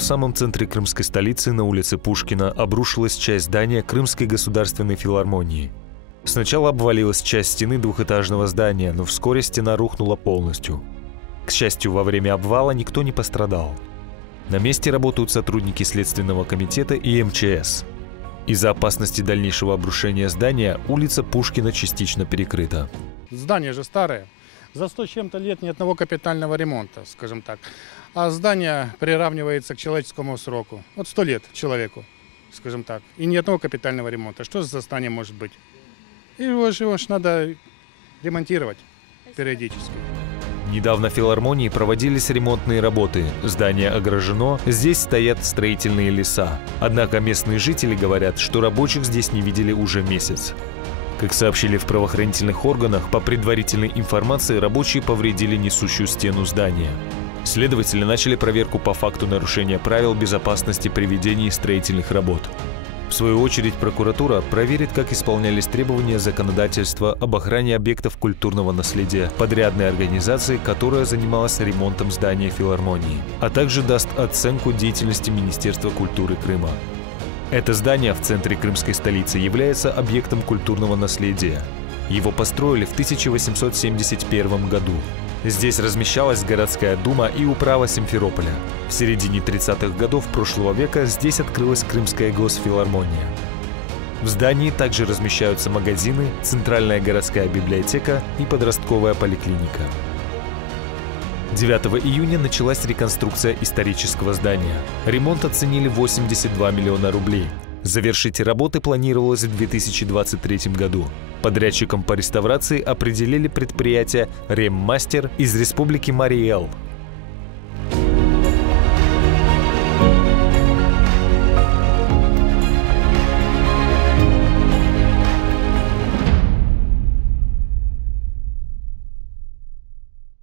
в самом центре крымской столицы на улице Пушкина обрушилась часть здания Крымской государственной филармонии. Сначала обвалилась часть стены двухэтажного здания, но вскоре стена рухнула полностью. К счастью, во время обвала никто не пострадал. На месте работают сотрудники Следственного комитета и МЧС. Из-за опасности дальнейшего обрушения здания улица Пушкина частично перекрыта. Здание же старое. За 100 с чем-то лет ни одного капитального ремонта, скажем так. А здание приравнивается к человеческому сроку. Вот 100 лет человеку, скажем так. И ни одного капитального ремонта. Что за здание может быть? И его же надо ремонтировать периодически. Недавно в филармонии проводились ремонтные работы. Здание огражено, здесь стоят строительные леса. Однако местные жители говорят, что рабочих здесь не видели уже месяц. Как сообщили в правоохранительных органах, по предварительной информации рабочие повредили несущую стену здания. Следователи начали проверку по факту нарушения правил безопасности при ведении строительных работ. В свою очередь, прокуратура проверит, как исполнялись требования законодательства об охране объектов культурного наследия подрядной организации, которая занималась ремонтом здания филармонии, а также даст оценку деятельности Министерства культуры Крыма. Это здание в центре крымской столицы является объектом культурного наследия. Его построили в 1871 году. Здесь размещалась городская дума и управа Симферополя. В середине 30-х годов прошлого века здесь открылась Крымская госфилармония. В здании также размещаются магазины, центральная городская библиотека и подростковая поликлиника. 9 июня началась реконструкция исторического здания. Ремонт оценили 82 миллиона рублей. Завершить работы планировалось в 2023 году. Подрядчиком по реставрации определили предприятие «Реммастер» из Республики Марий Эл.